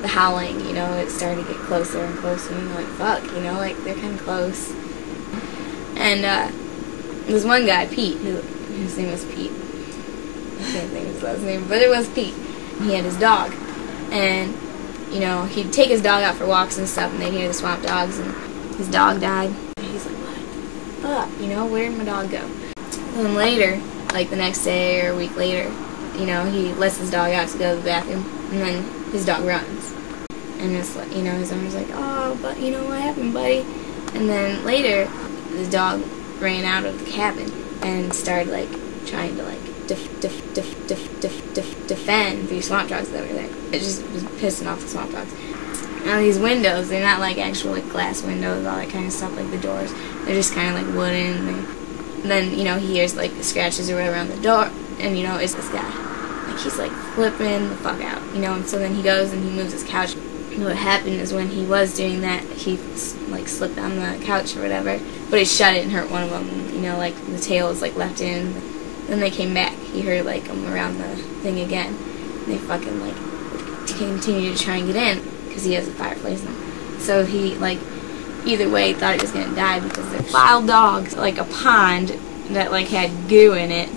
the howling, you know, it started to get closer and closer, and you're like, fuck, you know, like, they're kind of close. And, there's one guy, Pete, his name was Pete. I can't think of his last name, but it was Pete. He had his dog, and, you know, he'd take his dog out for walks and stuff, and they'd hear the swamp dogs, and his dog died. And he's like, what the fuck, you know, where did my dog go? And then later, like the next day or a week later, you know, he lets his dog out to go to the bathroom, and then his dog runs. And it's like, you know, his owner's like, oh, but you know what happened, buddy? And then later, his dog ran out of the cabin and started, like, trying to, like, defend these swamp dogs that were there. It just was pissing off the swamp dogs. Now these windows, they're not like actual like glass windows, all that kind of stuff, like the doors. They're just kind of like wooden. And then, you know, he hears like the scratches or whatever on the door, and you know, it's this guy. Like, he's like flipping the fuck out, you know, and so then he goes and he moves his couch. And what happened is when he was doing that, he like slipped on the couch or whatever, but he shut it and hurt one of them, you know, like the tail was like left in. Then they came back. He heard like them around the thing again. And they fucking like continued to try and get in because he has a fireplace. So he like either way thought he was gonna die because they're wild dogs, like a pond that like had goo in it.